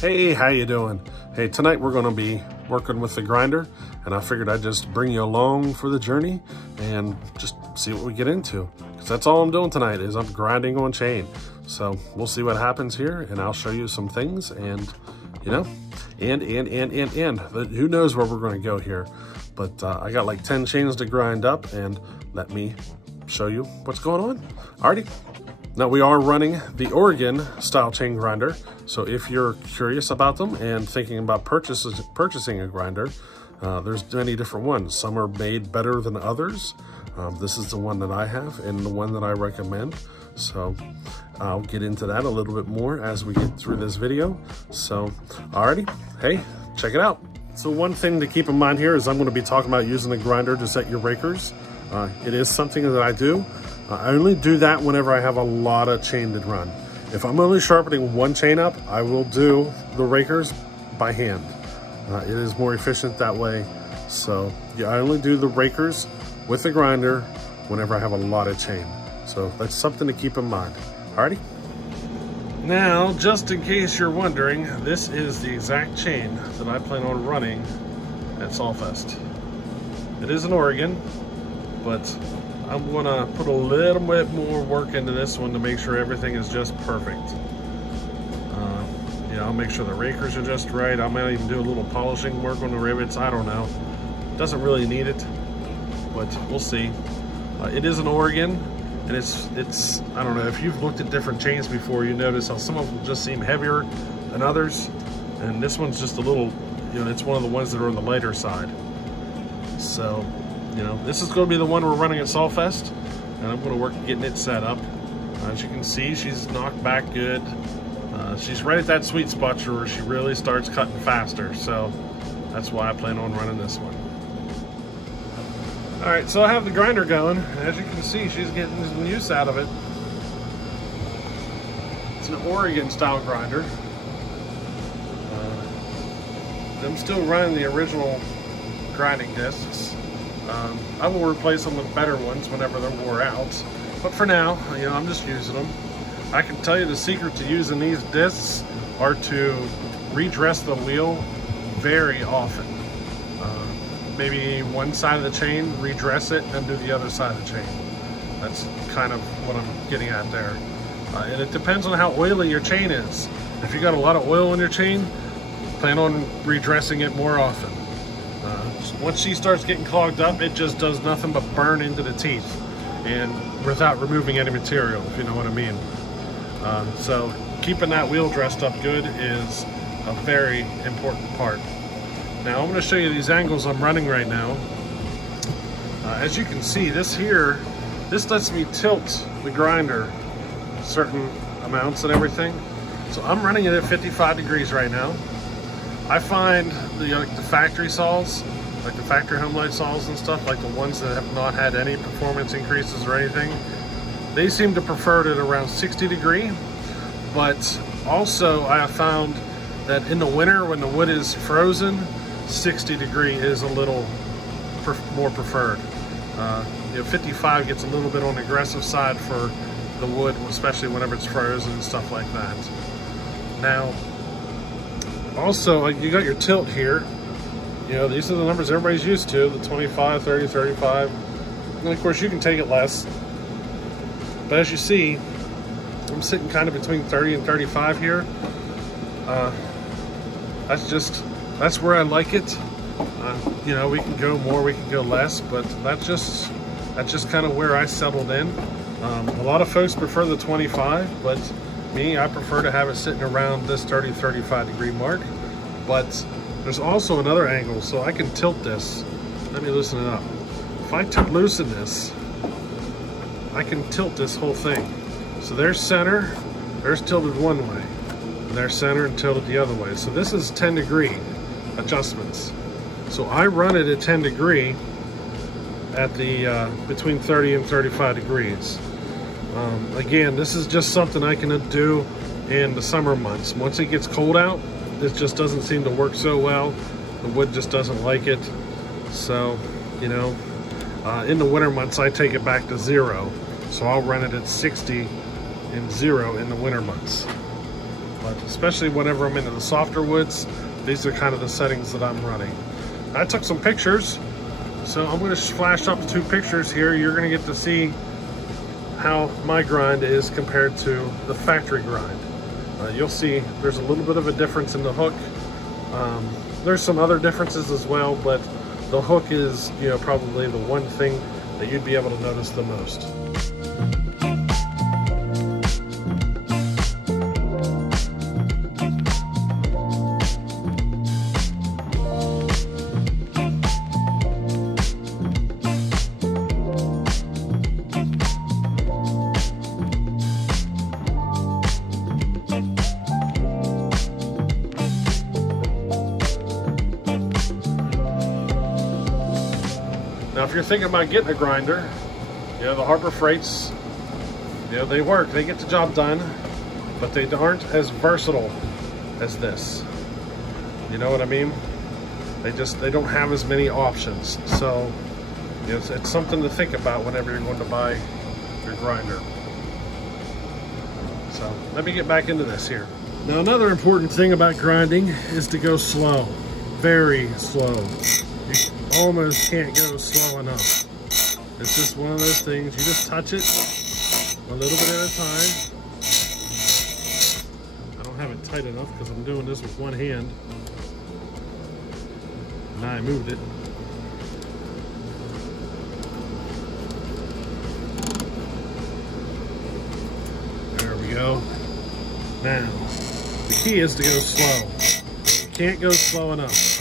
Hey, how you doing? Hey, tonight we're going to be working with the grinder, and I figured I'd just bring you along for the journey and just see what we get into. Because that's all I'm doing tonight is I'm grinding on chain. So we'll see what happens here, and I'll show you some things, and you know, and who knows where we're going to go here. But I got like 10 chains to grind up, and let me show you what's going on. Alrighty. Now we are running the Oregon style chain grinder. So if you're curious about them and thinking about purchasing a grinder, there's many different ones. Some are made better than others. This is the one that I have and the one that I recommend. So I'll get into that a little bit more as we get through this video. So alrighty, hey, check it out. So one thing to keep in mind here is I'm going to be talking about using the grinder to set your rakers. It is something that I do. I only do that whenever I have a lot of chain to run. If I'm only sharpening one chain up, I will do the rakers by hand. It is more efficient that way. So yeah, I only do the rakers with the grinder whenever I have a lot of chain. So that's something to keep in mind. Alrighty. Now, just in case you're wondering, this is the exact chain that I plan on running at Sawfest. It is in Oregon, but I'm gonna put a little bit more work into this one to make sure everything is just perfect. I'll make sure the rakers are just right. I might even do a little polishing work on the rivets. I don't know. Doesn't really need it, but we'll see. It is in Oregon, and it's I don't know, if you've looked at different chains before, you notice how some of them just seem heavier than others, and this one's just a little, it's one of the ones that are on the lighter side. So, this is going to be the one we're running at Sawfest, and I'm going to work getting it set up. As you can see, she's knocked back good. She's right at that sweet spot where she really starts cutting faster, so that's why I plan on running this one. All right, so I have the grinder going. As you can see, she's getting some use out of it. It's an Oregon style grinder. I'm still running the original grinding discs. I will replace them with better ones whenever they're wore out. But for now, I'm just using them. I can tell you the secret to using these discs are to redress the wheel very often. Maybe one side of the chain, redress it, and do the other side of the chain. That's kind of what I'm getting at there. And it depends on how oily your chain is. If you got a lot of oil in your chain, plan on redressing it more often. Once she starts getting clogged up, it just does nothing but burn into the teeth, and without removing any material, if you know what I mean. So keeping that wheel dressed up good is a very important part. Now I'm going to show you these angles I'm running right now. As you can see, this lets me tilt the grinder certain amounts and everything. So I'm running it at 55 degrees right now. I find the factory saws, like the factory home light saws and stuff, like the ones that have not had any performance increases or anything, they seem to prefer it at around 60 degree. But also I have found that in the winter when the wood is frozen, 60 degree is a little more preferred. 55 gets a little bit on the aggressive side for the wood, especially whenever it's frozen and stuff like that. Now, also, you got your tilt here. These are the numbers everybody's used to, the 25, 30, 35. And of course, you can take it less. But as you see, I'm sitting kind of between 30 and 35 here. That's where I like it. We can go more, we can go less, but that's just kind of where I settled in. A lot of folks prefer the 25, but me, I prefer to have it sitting around this 30, 35 degree mark. But there's also another angle, so I can tilt this. Let me loosen it up. If I loosen this, I can tilt this whole thing. So there's center, there's tilted one way, and there's center and tilted the other way. So this is 10 degree adjustments. So I run it at 10 degree at the between 30 and 35 degrees. Again, this is just something I can do in the summer months. Once it gets cold out, this just doesn't seem to work so well. The wood just doesn't like it. So, in the winter months, I take it back to 0. So I'll run it at 60 and 0 in the winter months. But especially whenever I'm into the softer woods, these are kind of the settings that I'm running. I took some pictures, so I'm going to flash up 2 pictures here. You're going to get to see how my grind is compared to the factory grind. You'll see there's a little bit of a difference in the hook. There's some other differences as well, but the hook is, you know, probably the one thing that you'd be able to notice the most. Now, if you're thinking about getting a grinder, you know, the Harbor Freights, you know, they work, they get the job done, but they aren't as versatile as this. You know what I mean? They don't have as many options. So, you know, it's something to think about whenever you're going to buy your grinder. So, let me get back into this here. Now, another important thing about grinding is to go slow, very slow. You almost can't go slow enough. It's just one of those things, you just touch it a little bit at a time. I don't have it tight enough because I'm doing this with one hand. And I moved it. There we go. Now, the key is to go slow. You can't go slow enough.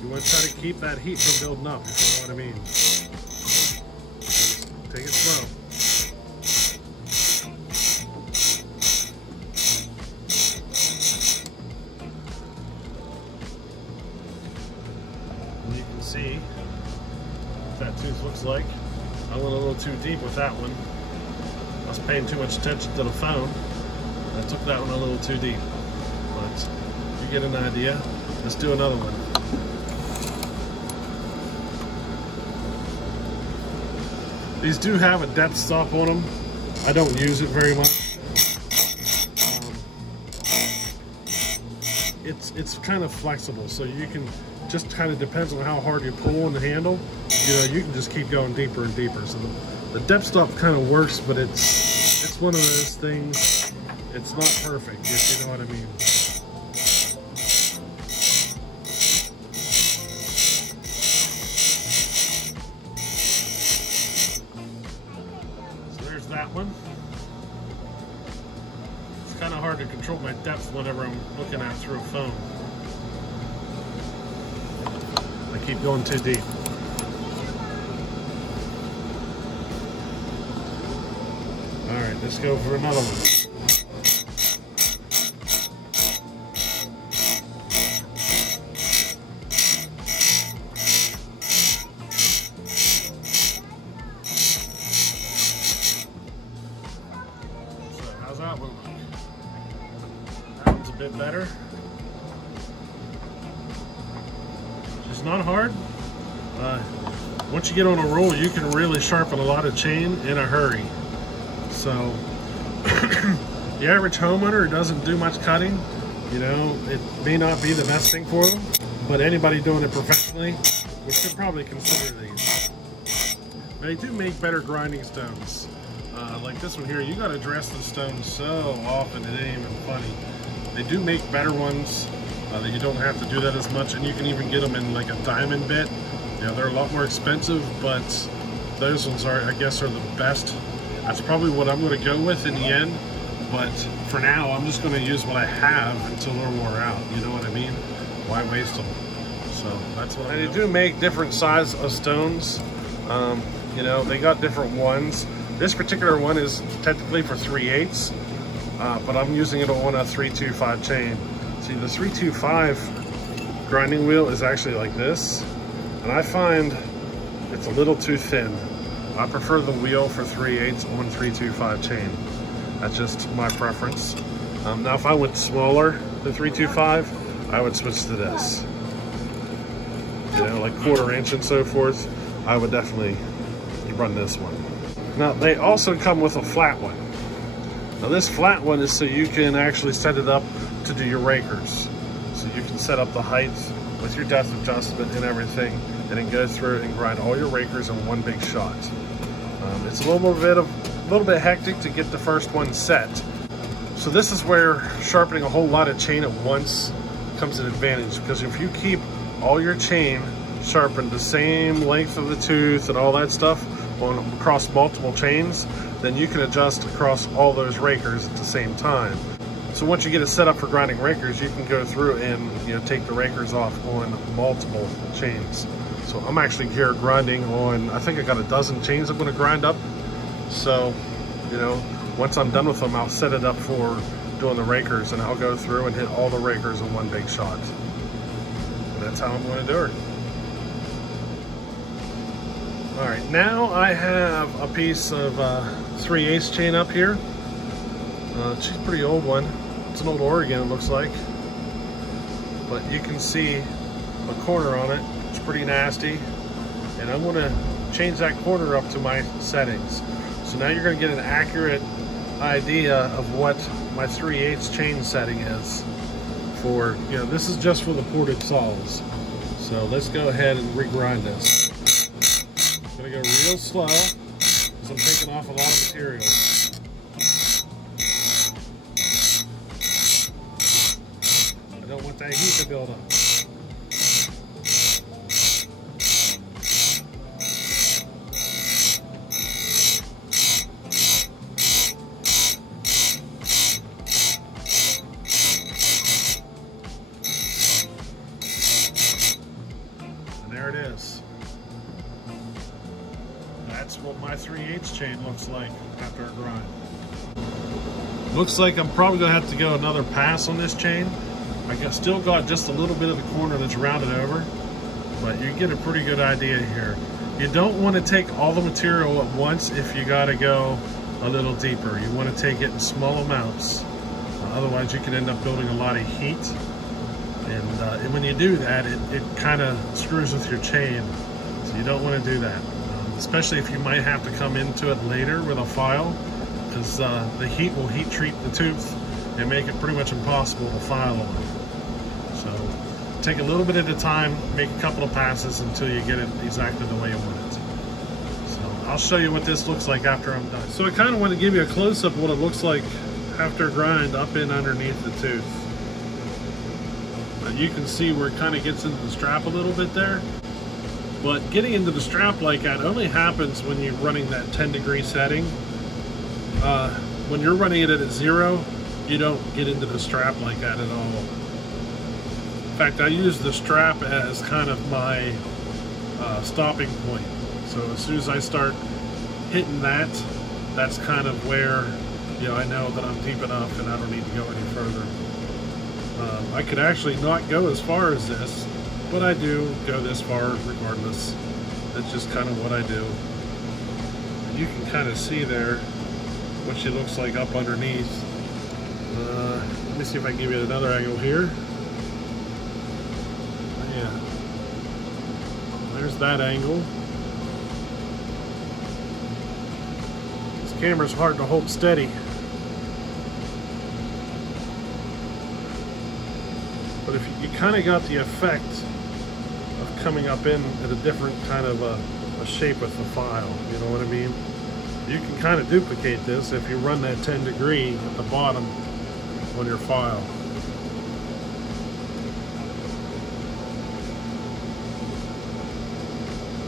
You want to try to keep that heat from building up, if you know what I mean. Take it slow. And you can see what that tooth looks like. I went a little too deep with that one. I was paying too much attention to the phone. I took that one a little too deep. But you get an idea. Let's do another one. These do have a depth stop on them. I don't use it very much. It's kind of flexible, so you can just kind of depends on how hard you pull on the handle. You know, you can just keep going deeper and deeper. So the depth stop kind of works, but it's one of those things. It's not perfect, if you know what I mean. That one. It's kind of hard to control my depth whenever I'm looking at it through a phone. I keep going too deep. Alright, let's go for another one. How's that one look? That one's a bit better. It's not hard. Once you get on a roll, you can really sharpen a lot of chain in a hurry. So the average homeowner who doesn't do much cutting, you know, it may not be the best thing for them, but anybody doing it professionally, we should probably consider these. They do make better grinding stones. Like this one here, you got to dress the stones so often, it ain't even funny. They do make better ones that you don't have to do that as much, and you can even get them in like a diamond bit. You know, they're a lot more expensive, but those ones are, I guess, are the best. That's probably what I'm going to go with in the end, but for now, I'm just going to use what I have until they're wore out. You know what I mean? Why waste them? So that's what I'm doing. They do make different size of stones. You know, they got different ones. This particular one is technically for 3/8, but I'm using it on a 325 chain. See, the 325 grinding wheel is actually like this, and I find it's a little too thin. I prefer the wheel for 3/8 on 325 chain. That's just my preference. Now, if I went smaller than 325, I would switch to this. You know, like 1/4 inch and so forth, I would definitely run this one. Now, they also come with a flat one. Now this flat one is so you can actually set it up to do your rakers. So you can set up the height with your depth adjustment and everything, and then go through and grind all your rakers in one big shot. It's a little bit hectic to get the first one set. So this is where sharpening a whole lot of chain at once comes an advantage, because if you keep all your chain sharpened the same length of the tooth and all that stuff across multiple chains, then you can adjust across all those rakers at the same time. So once you get it set up for grinding rakers, you can go through and take the rakers off on multiple chains. So I'm actually here grinding on, I think I got a dozen chains I'm going to grind up. So, once I'm done with them, I'll set it up for doing the rakers, and I'll go through and hit all the rakers in one big shot. And that's how I'm going to do it. All right, now I have a piece of 3/8 chain up here. She's a pretty old one. It's an old Oregon, it looks like. But you can see a corner on it. It's pretty nasty. And I'm gonna change that corner up to my settings. So now you're gonna get an accurate idea of what my 3/8 chain setting is for, this is just for the ported saws. So let's go ahead and regrind this. I'm gonna go real slow because I'm taking off a lot of material. I don't want that heat to build up. And there it is. That's what my 3/8 chain looks like after a grind. Looks like I'm probably gonna have to go another pass on this chain. Still got just a little bit of the corner that's rounded over, but you get a pretty good idea here. You don't want to take all the material at once if you got to go a little deeper. You want to take it in small amounts. Otherwise you can end up building a lot of heat. And when you do that, it kind of screws with your chain. So you don't want to do that. Especially if you might have to come into it later with a file, because the heat will heat treat the tooth and make it pretty much impossible to file on. So take a little bit at a time, make a couple of passes until you get it exactly the way you want it. So I'll show you what this looks like after I'm done. So I kind of want to give you a close-up of what it looks like after grind up and underneath the tooth. You can see where it kind of gets into the strap a little bit there. But getting into the strap like that only happens when you're running that 10-degree setting. When you're running it at 0, you don't get into the strap like that at all. In fact, I use the strap as kind of my stopping point. So as soon as I start hitting that, that's kind of where I know that I'm deep enough and I don't need to go any further. I could actually not go as far as this, but I do go this far regardless. That's just kind of what I do. You can kind of see there what she looks like up underneath. Let me see if I can give you another angle here. Yeah, there's that angle. This camera's hard to hold steady. But if you kind of got the effect of coming up in at a different kind of a shape with the file, you know what I mean? You can kind of duplicate this if you run that 10-degree at the bottom on your file.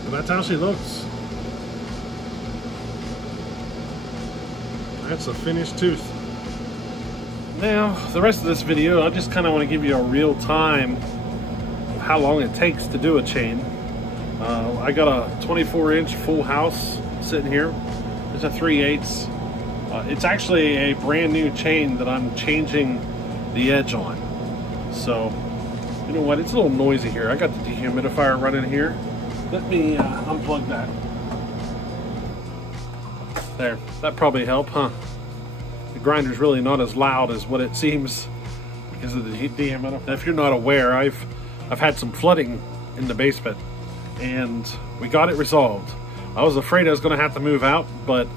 And that's how she looks. That's a finished tooth. Now, the rest of this video, I just kind of want to give you a real time of how long it takes to do a chain. I got a 24-inch full house sitting here. It's a 3/8. It's actually a brand new chain that I'm changing the edge on. So, you know what? It's a little noisy here. I got the dehumidifier running here. Let me unplug that. There, that probably helped, huh? The grinder's really not as loud as what it seems because of the dehumidifier. If you're not aware, I've had some flooding in the basement and we got it resolved. I was afraid I was going to have to move out, but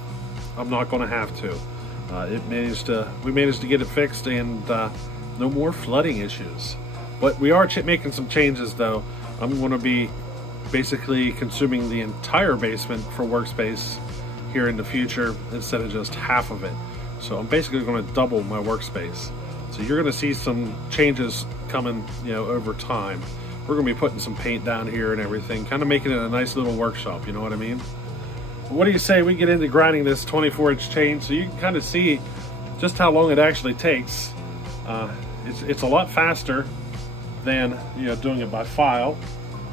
I'm not going to have to. we managed to get it fixed, and no more flooding issues. But we are making some changes though. I'm going to be basically consuming the entire basement for workspace here in the future instead of just half of it. So I'm basically going to double my workspace. So you're going to see some changes coming, over time. We're going to be putting some paint down here and everything, kind of making it a nice little workshop, you know what I mean? What do you say we get into grinding this 24-inch chain so you can kind of see just how long it actually takes. It's a lot faster than doing it by file,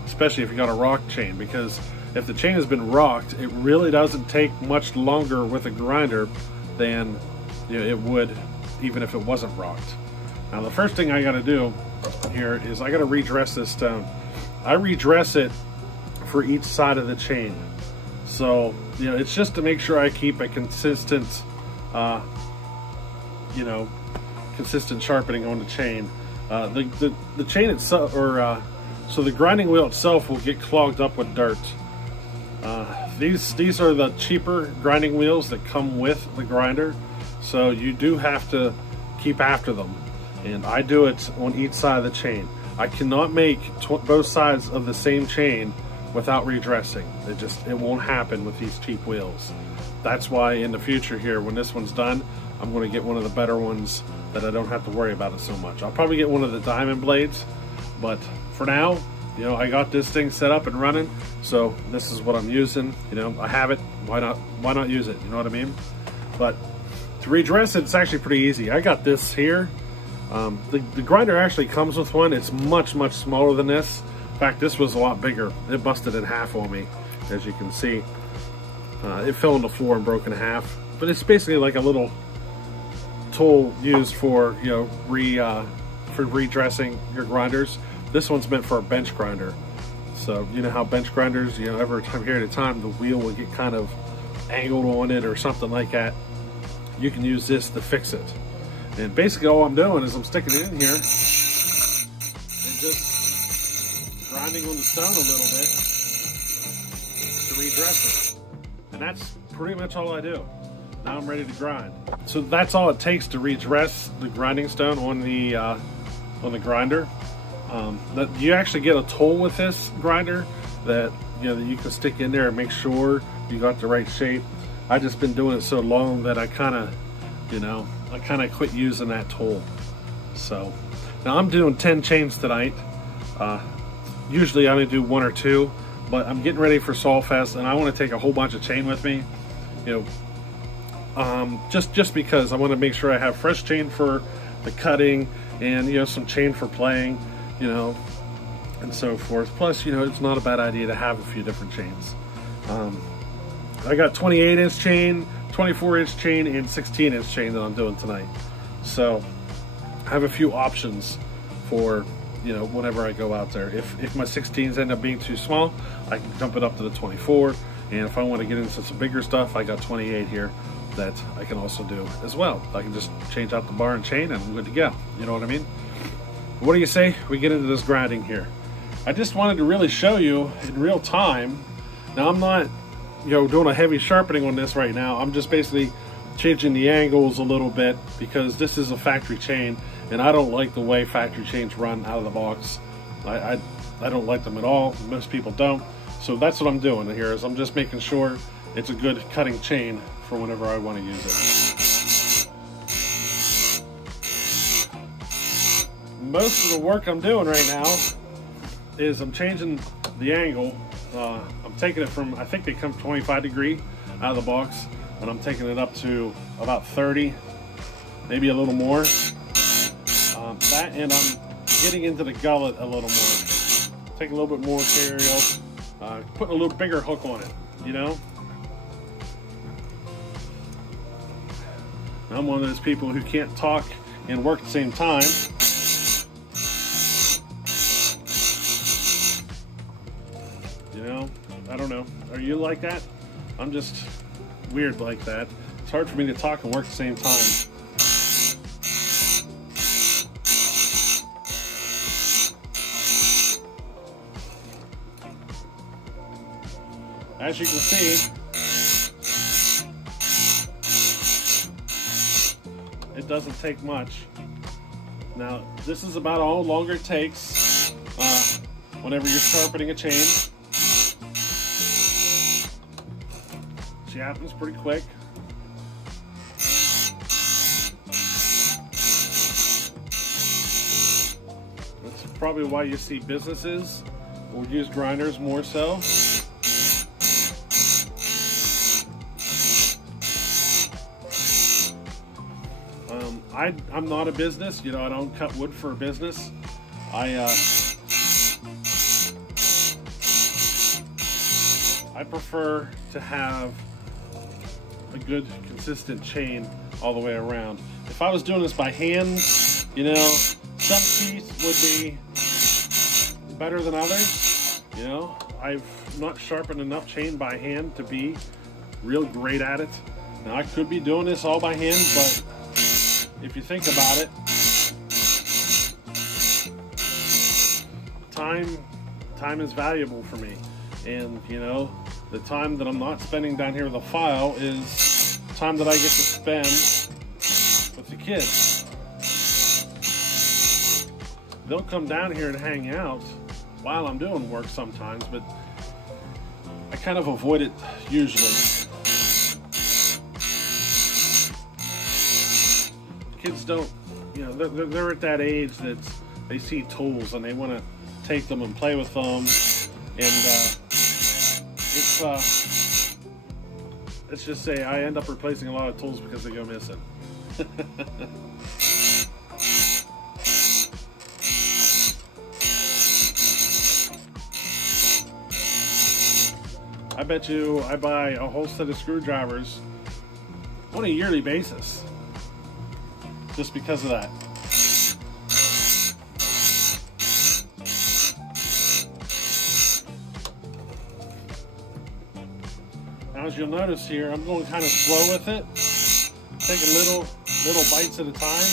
especially if you got a rock chain, because if the chain has been rocked, it really doesn't take much longer with a grinder than it would even if it wasn't rocked. Now the first thing I got to do here is I got to redress this stone. I redress it for each side of the chain. So, it's just to make sure I keep a consistent, consistent sharpening on the chain. The chain itself, so the grinding wheel itself will get clogged up with dirt. These are the cheaper grinding wheels that come with the grinder, so you do have to keep after them. And I do it on each side of the chain. I cannot make both sides of the same chain without redressing. It won't happen with these cheap wheels. That's why in the future here, when this one's done, I'm going to get one of the better ones that I don't have to worry about it so much. I'll probably get one of the diamond blades, but for now, I got this thing set up and running, so this is what I'm using. I have it. Why not use it? You know what I mean? But to redress it, it's actually pretty easy. I got this here. The grinder actually comes with one. It's much smaller than this. In fact, this was a lot bigger. It busted in half on me, as you can see. It fell on the floor and broke in half. But it's basically like a little tool used for for redressing your grinders. This one's meant for a bench grinder. So you know how bench grinders, over a period of time, the wheel will get kind of angled on it or something like that. You can use this to fix it. And basically all I'm doing is I'm sticking it in here and just grinding on the stone a little bit to redress it. And that's pretty much all I do. Now I'm ready to grind. So that's all it takes to redress the grinding stone on the grinder. You actually get a tool with this grinder that that you can stick in there and make sure you got the right shape. I've just been doing it so long that I kind of quit using that tool. So now I'm doing 10 chains tonight. Usually I only do 1 or 2, but I'm getting ready for Solfest and I want to take a whole bunch of chain with me. Just because I want to make sure I have fresh chain for the cutting and some chain for playing, and so forth. Plus, it's not a bad idea to have a few different chains. I got 28-inch chain, 24-inch chain, and 16-inch chain that I'm doing tonight. So I have a few options for whenever I go out there. If my 16s end up being too small, I can jump it up to the 24. And if I want to get into some bigger stuff, I got 28 here that I can also do as well. I can just change out the bar and chain and I'm good to go. You know what I mean? What do you say we get into this grinding here? I just wanted to really show you in real time. Now I'm not doing a heavy sharpening on this right now. I'm just basically changing the angles a little bit because this is a factory chain and I don't like the way factory chains run out of the box. I don't like them at all. Most people don't. So that's what I'm doing here, is I'm just making sure it's a good cutting chain for whenever I want to use it. Most of the work I'm doing right now is I'm changing the angle. I'm taking it from, I think they come 25 degree out of the box, and I'm taking it up to about 30, maybe a little more. That, and I'm getting into the gullet a little more. Take a little bit more material, putting a little bigger hook on it, I'm one of those people who can't talk and work at the same time. I don't know. Are you like that? I'm just weird like that. It's hard for me to talk and work at the same time. As you can see, doesn't take much. Now, this is about all longer it takes whenever you're sharpening a chain. She happens pretty quick. That's probably why you see businesses will use grinders more so. I'm not a business, you know, I don't cut wood for a business. I prefer to have a good consistent chain all the way around. If I was doing this by hand, you know, some teeth would be better than others. You know, I've not sharpened enough chain by hand to be real great at it. Now I could be doing this all by hand, but if you think about it, time is valuable for me. And you know, the time that I'm not spending down here with a file is time that I get to spend with the kids. They'll come down here and hang out while I'm doing work sometimes, but I kind of avoid it usually. Kids don't, you know, they're at that age that they see tools and they want to take them and play with them, and let's just say I end up replacing a lot of tools because they go missing. I bet you I buy a whole set of screwdrivers on a yearly basis just because of that. Now, as you'll notice here, I'm going kind of slow with it, taking little bites at a time.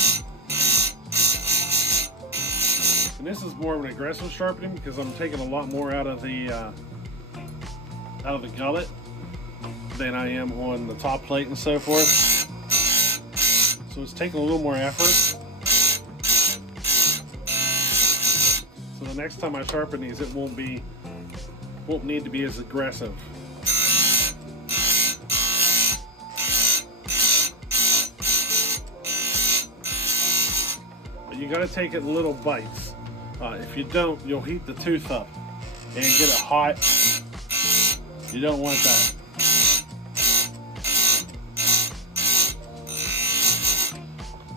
And this is more of an aggressive sharpening because I'm taking a lot more out of the gullet than I am on the top plate and so forth. So it's taking a little more effort. So the next time I sharpen these, it won't need to be as aggressive. But you got to take it in little bites. If you don't, you'll heat the tooth up and get it hot. You don't want that.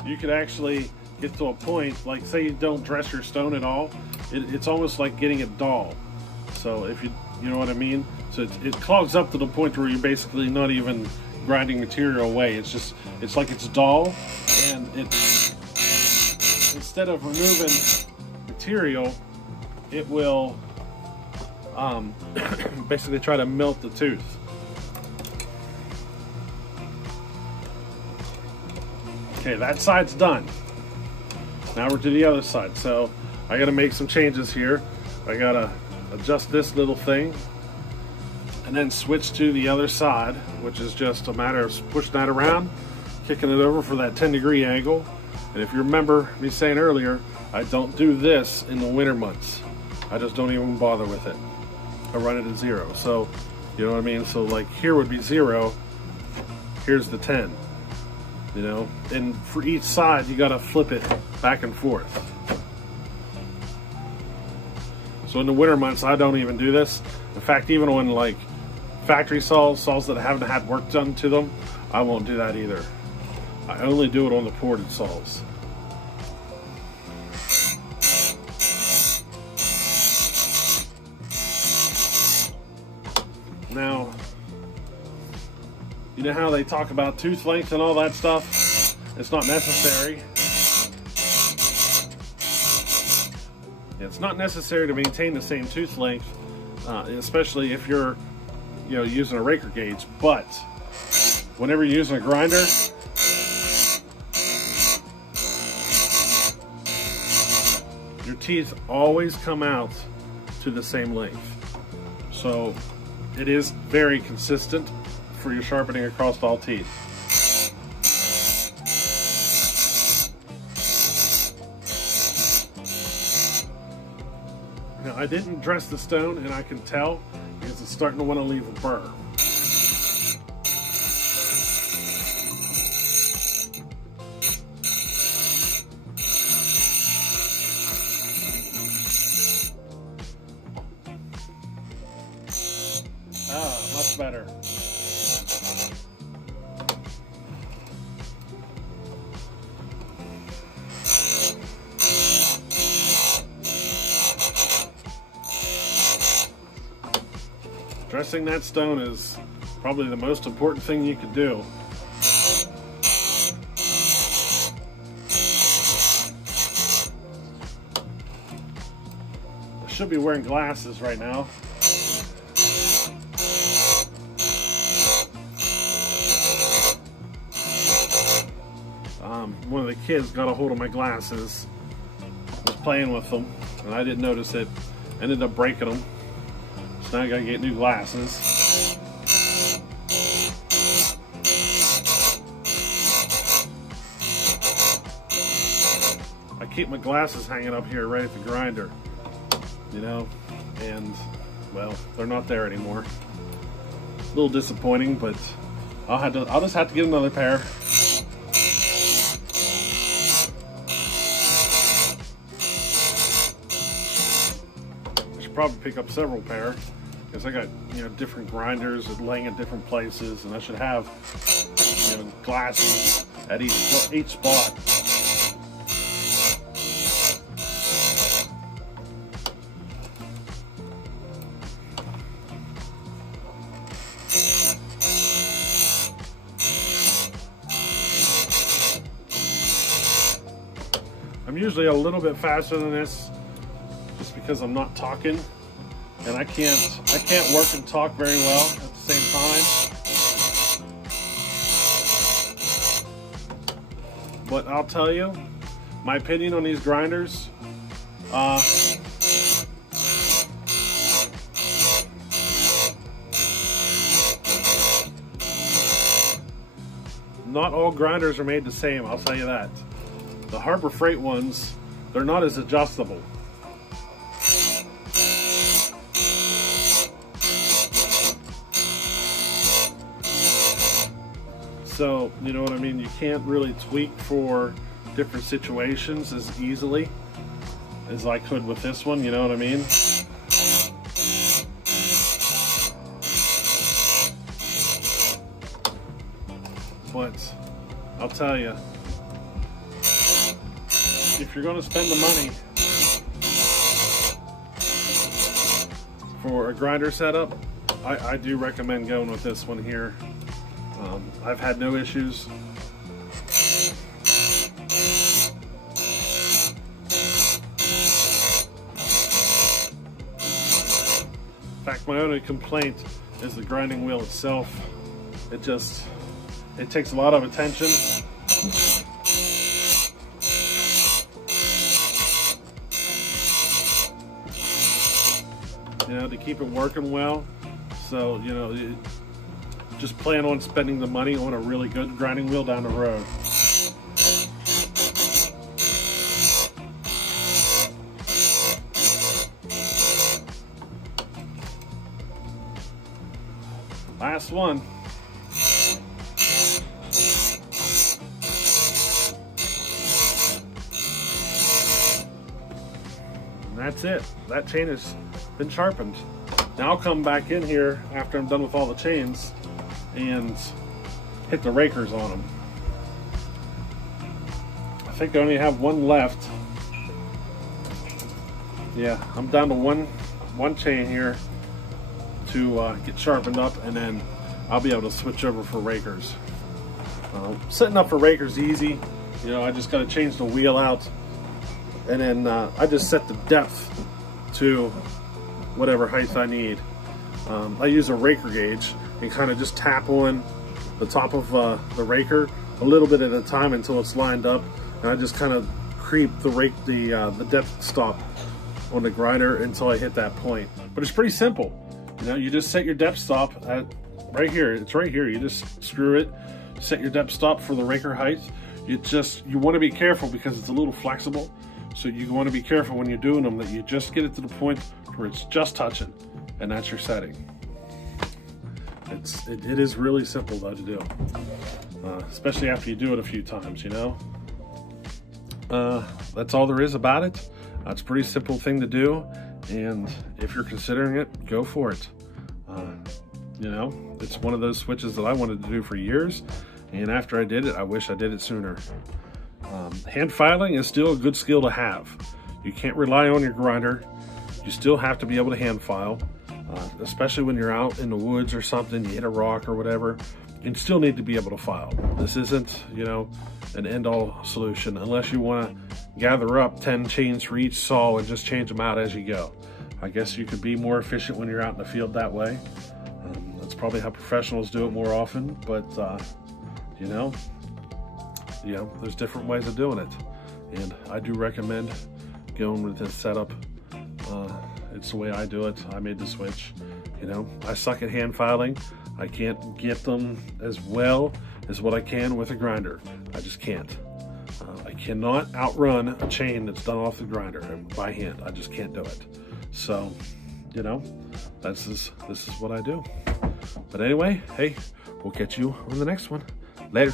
You could actually get to a point, like say you don't dress your stone at all, it's almost like getting it dull. So if you know what I mean? So it clogs up to the point where you're basically not even grinding material away. It's like it's dull, and instead of removing material, it will basically try to melt the tooth. Okay, that side's done. Now we're to the other side. So I gotta make some changes here. I gotta adjust this little thing and then switch to the other side, which is just a matter of pushing that around, kicking it over for that 10-degree angle. And if you remember me saying earlier, I don't do this in the winter months. I just don't even bother with it. I run it at 0. So, you know what I mean? So like here would be 0, here's the 10, you know? And for each side, you gotta flip it back and forth. So in the winter months, I don't even do this. In fact, even on like factory saws that haven't had work done to them, I won't do that either. I only do it on the ported saws. Now, you know how they talk about tooth length and all that stuff? It's not necessary. It's not necessary to maintain the same tooth length, especially if you're, you know, using a raker gauge. But whenever you're using a grinder, your teeth always come out to the same length. So it is very consistent for your sharpening across all teeth. Now, I didn't dress the stone, and I can tell because it's starting to want to leave a burr. Ah, much better. Dressing that stone is probably the most important thing you could do. I should be wearing glasses right now. One of the kids got a hold of my glasses, was playing with them, and I didn't notice it. Ended up breaking them. So now I gotta get new glasses. I keep my glasses hanging up here right at the grinder, you know, and well, they're not there anymore. A little disappointing, but I'll just have to get another pair. Probably pick up several pair because I got, you know, different grinders laying at different places, and I should have, you know, glasses at each spot. I'm usually a little bit faster than this, just because I'm not talking, and I can't work and talk very well at the same time. But I'll tell you, my opinion on these grinders, not all grinders are made the same, I'll tell you that. The Harbor Freight ones, they're not as adjustable. So, you know what I mean? You can't really tweak for different situations as easily as I could with this one, you know what I mean? But I'll tell you, if you're going to spend the money for a grinder setup, I do recommend going with this one here. I've had no issues. In fact, my only complaint is the grinding wheel itself. It takes a lot of attention. You know, to keep it working well. So, you know, just plan on spending the money on a really good grinding wheel down the road. Last one. And that's it. That chain has been sharpened. Now I'll come back in here after I'm done with all the chains and hit the rakers on them. I think I only have one left. Yeah, I'm down to one chain here to get sharpened up, and then I'll be able to switch over for rakers. Setting up for rakers easy. You know, I just got to change the wheel out, and then I just set the depth to whatever height I need. I use a raker gauge and kind of just tap on the top of the raker a little bit at a time until it's lined up, and I just kind of creep the depth stop on the grinder until I hit that point. But it's pretty simple. You know, you just set your depth stop at right here. It's right here. You just screw it, set your depth stop for the raker height. You want to be careful because it's a little flexible. So you want to be careful when you're doing them that you just get it to the point where it's just touching, and that's your setting. It is really simple though to do, especially after you do it a few times, you know. That's all there is about it. It's a pretty simple thing to do, and if you're considering it, go for it. You know, it's one of those switches that I wanted to do for years, and after I did it, I wish I did it sooner. Hand filing is still a good skill to have. You can't rely on your grinder. You still have to be able to hand file, especially when you're out in the woods or something, you hit a rock or whatever, you still need to be able to file. This isn't, you know, an end-all solution unless you want to gather up 10 chains for each saw and just change them out as you go. I guess you could be more efficient when you're out in the field that way. That's probably how professionals do it more often, but you know, there's different ways of doing it, and I do recommend going with this setup. It's the way I do it. I made the switch. You know, I suck at hand filing. I can't get them as well as what I can with a grinder. I just can't. I cannot outrun a chain that's done off the grinder by hand. I just can't do it. So, you know, this is what I do. But anyway, hey, we'll catch you on the next one. Later.